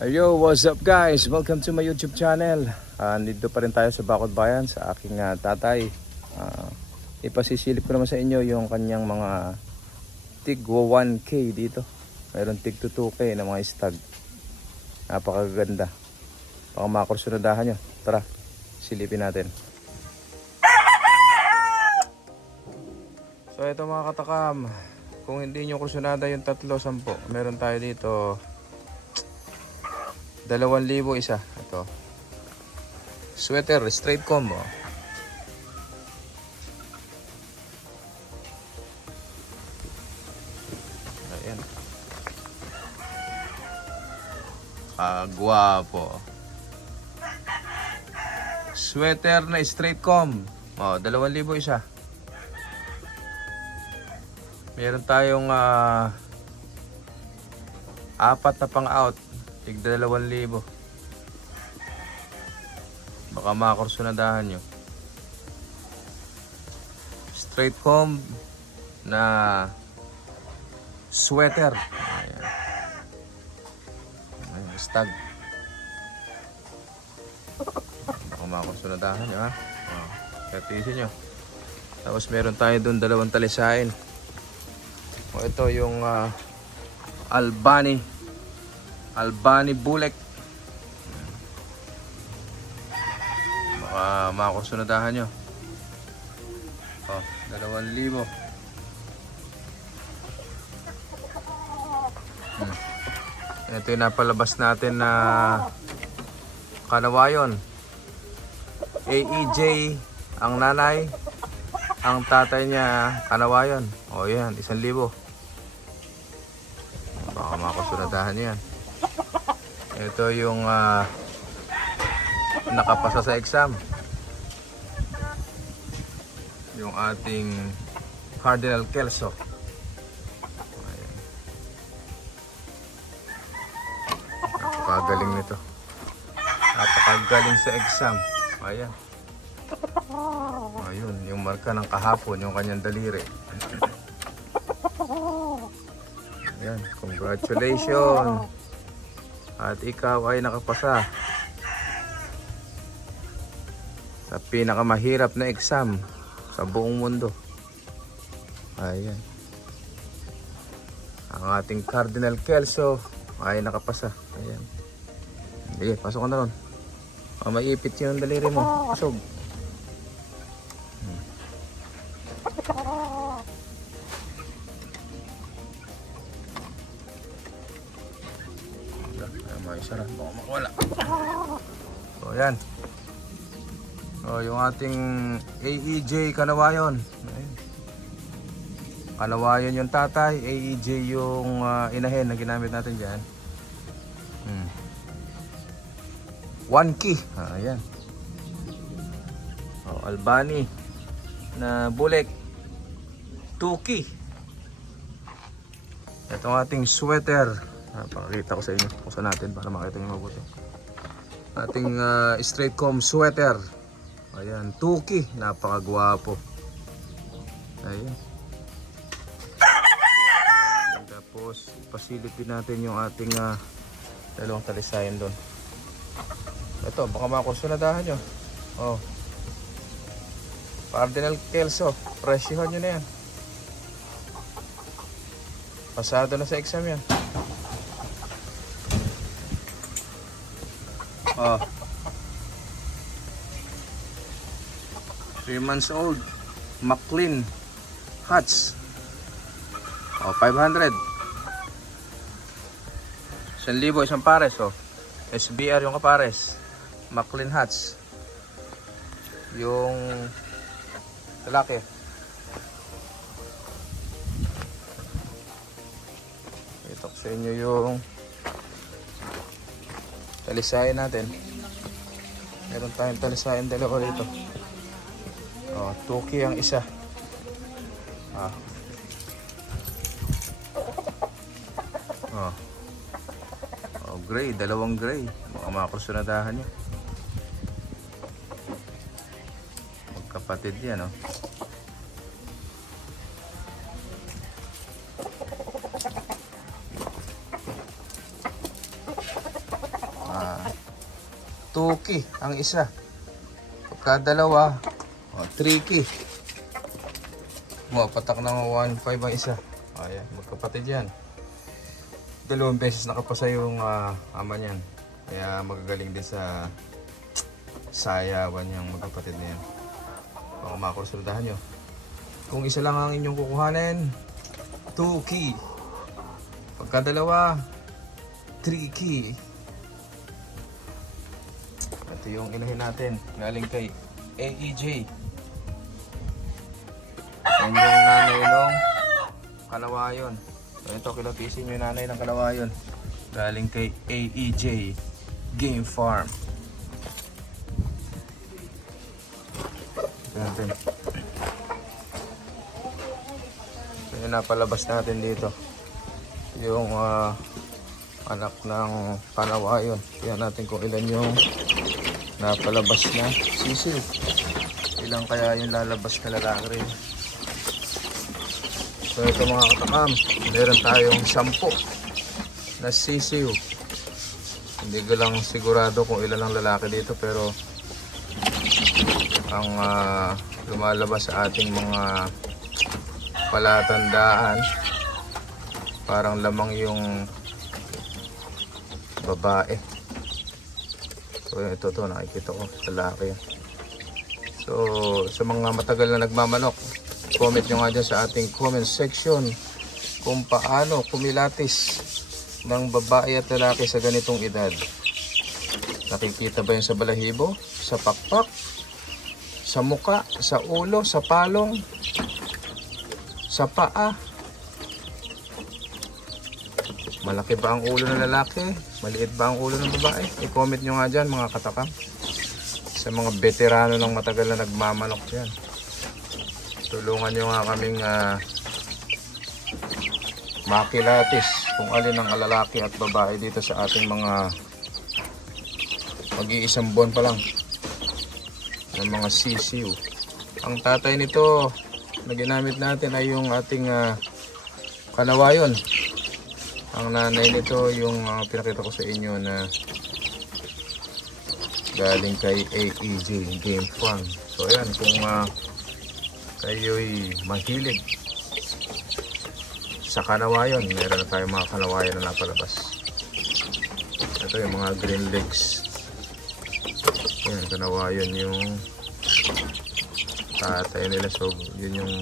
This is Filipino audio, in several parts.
Yo, what's up guys? Welcome to my YouTube channel. Nandito pa rin tayo sa Bacod Bayan sa aking tatay. Ipasisilip ko naman sa inyo yung kanyang mga tigwa 1K dito. Mayroon tig 2K na mga stag. Napakaganda. Baka makursunadahan nyo. Tara, silipin natin. So ito mga katakam, kung hindi nyo kursunada yung 3-10, meron tayo dito 2,000 isa. Ito. Sweater, straight combo. Ayan. Guwapo. Sweater na straight comb. 2,000 isa. Meron tayong 4 na pang out. Tig 2,000. Baka makursunadahan nyo. Straight comb na sweater. Ayan. Ayan, stag. Baka makursunadahan nyo ha. Katisin nyo. Tapos meron tayo dun 2 talisain. Ito yung Albany Bulek. Baka makursunadahan nyo. 2,000. Ito yung napalabas natin na kanawayon. AEJ ang nanay, ang tatay niya kanawayon. Yan, 1,000. Baka makursunadahan yan. Ito yung nakapasa sa exam. Yung ating Cardinal Kelso. Ayan. Napakagaling nito. Napakagaling sa exam. Ayan. Ayun, yung marka ng kahapon, yung kanyang daliri. Ayan, congratulations. At ikaw ay nakapasa sa pinakamahirap na exam sa buong mundo. Ayan. Ang ating Cardinal Kelso ay nakapasa. Ayan. Sige, pasok ka na ron. Maipit yung daliri mo. Pasok. Sarap, baka makawala. So yan. Yung ating AEJ kanawayon. Ayan. Kanawayon yung tatay, AEJ yung inahin na ginamit natin dyan. 1 key. Ayan. Albany na Bulek 2 key. Itong ating sweater. Pakita ko sa inyo. Kusa natin para makita nyo mabuti. Ating straight comb sweater. Ayan, 2K. Napakagwapo. Ayan. Tapos pasilipin natin yung ating 2 talisayan doon. Ito, baka makursunadahan nyo. Cardinal Kelso. Presyohan nyo na yan. Pasado na sa exam yan. 3 months old McLean Hats. 500. 1,000 isang pares. SBR yung kapares. McLean Hats. Yung lalaki. Ito sa inyo yung talisayan natin. Meron tayong talisayan 2 dito. 2K ang isa. Gray, 2 gray. Baka makursunadahan nyo. Magkapatid yan, 2K ang isa. Pagka dalawa, 3K. Patak ng 1.5 ang isa. Ayan, magkapatid yan. 2 beses nakapasa yung ama niyan. Kaya magagaling din sa sayawan yung magkapatid na yan. Baka makakonsultahan nyo. Kung isa lang ang inyong kukuhanin, 2K. Pagka dalawa, 3K. Ito yung inahin natin. Galing kay AEJ. Yan yung nanay ng Kalawayon. So ito, kilapisin yung nanay ng Kalawayon. Galing kay AEJ Game Farm. Ito natin. So yun, napalabas natin dito yung anak ng Kalawayon. Tingnan natin kung ilan yung napalabas na sisiw. Ilang kaya yung lalabas na lalaki rin. So ito mga katakam, meron tayong 10 na sisiw. Hindi ko lang sigurado kung ilan ang lalaki dito, pero ang lumalabas sa ating mga palatandaan, parang lamang yung babae. So ito nakikita ko, lalaki. So sa mga matagal na nagmamanok, comment nyo nga dyan sa ating comment section kung paano kumilatis ng babae at lalaki sa ganitong edad. Nakikita ba yun sa balahibo, sa pakpak, sa muka, sa ulo, sa palong, sa paa? Malaki ba ang ulo ng lalaki? Maliit ba ang ulo ng babae? I-comment nyo nga dyan mga katakam. Sa mga veterano ng matagal na nagmamanok yan. Tulungan nyo nga kaming makilatis kung alin ang lalaki at babae dito sa ating mga mag-iisang buwan pa lang ng mga sisiw. Ang tatay nito na ginamit natin ay yung ating Kalawayon. Ang nanay nito yung pinakita ko sa inyo na galing kay AEJ Game Farm. So ayan, kung kayo'y mahilig sa Kalawayon, meron na tayong mga Kalawayon na napalabas. Ito yung mga green legs. Ayan, Kalawayon yung tatay nila. So yun yung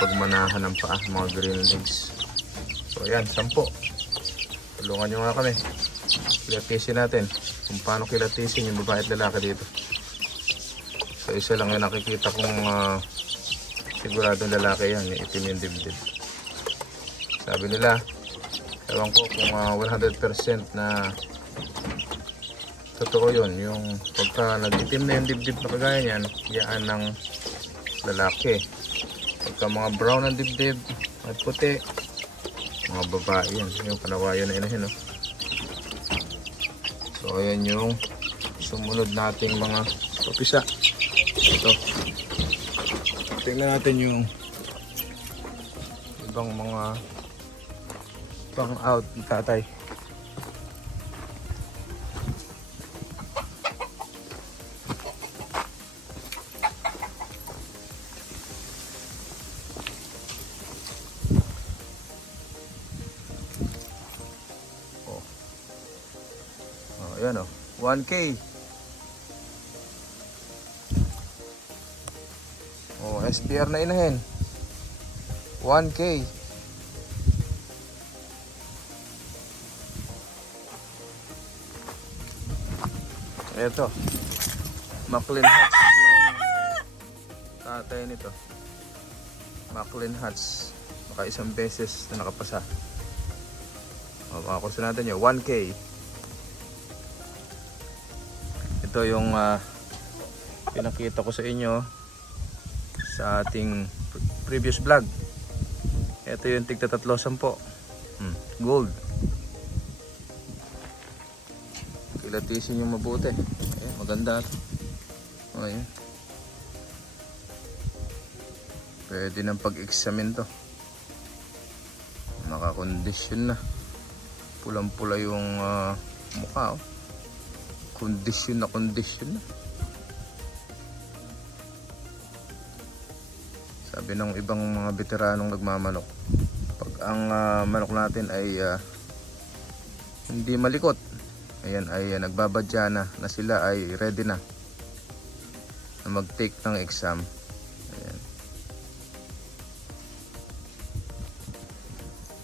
pagmanahan ng paa, mga green legs. So ayan, 10. Tulungan nyo nga kami. Kilatisin natin kung paano kilatisin yung babae at lalaki dito. So isa lang yung nakikita kong siguradong lalaki yan, yung itim yung dibdib. Sabi nila, ewan ko kung 100% na totoo yun, yung pagka nag-itim na yung dibdib na kagaya niyan, yaan ng lalaki. Pagka mga brown ang dibdib at puti, mga babae yan, yung Kalawayon na inahin. So ayan yung sumunod nating mga papisa. Ito, tingnan natin yung ibang mga pang out ni tatay. Ayan 1K. SPR na inahin. 1K. Ito. Maclean Hats yung tatay nito. Maclean Hats. Baka isang beses na nakapasa. Makakurso natin yun. 1K. Ito yung pinakita ko sa inyo sa ating previous vlog. Ito yung tigta 310 gold. Kilatisin yung mabuti. Ayan, maganda ito. Ayan. Pwede nang pag-examine to. Nakakondisyon na. Pulang pula yung mukha. kondisyon na kondisyon na. Sabi ng ibang mga veteranong nagmamanok, pag ang manok natin ay hindi malikot, ayan ay nagbabadya na sila ay ready na mag-take ng exam. Ayan.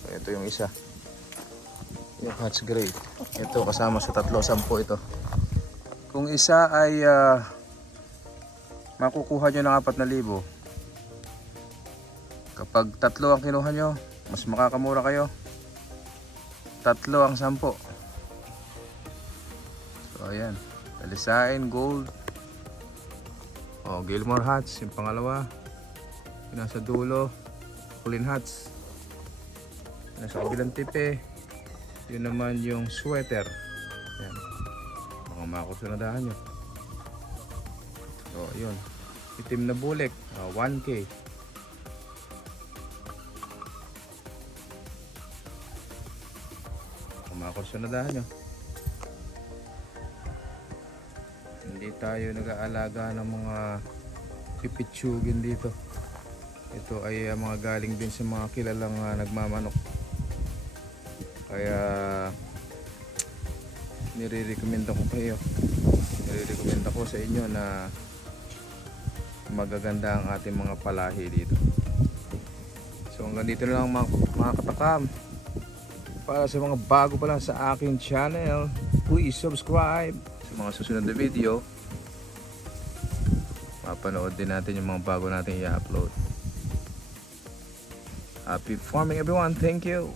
So, ito yung isa, yung Hatch Gray. Ito kasama sa 310 ito. Kung isa ay makukuha nyo ng 4,000. Kapag 3 ang kinuha nyo, mas makakamura kayo. 3 ang 10. So ayan, Alisain Gold. Oh, Gilmore Hats yung pangalawa. Yung nasa dulo, Kulin Hats. Yung nasa kabilang tipe, yun naman yung sweater. Ayan, mga makusunadahan nyo. So yun, itim na bulik, 1K. Makursunadahan nyo. Hindi tayo nag-aalaga ng mga pipitsugin dito. Ito ay mga galing din sa mga kilalang nagmamanok. Kaya nire-recommend ko sa inyo na magaganda ang ating mga palahi dito. So hanggang dito na lang mga katakam. Para sa mga bago pa lang sa aking channel, please subscribe. Sa mga susunod na video, mapanood din natin yung mga bago natin i-upload. Happy farming everyone, thank you.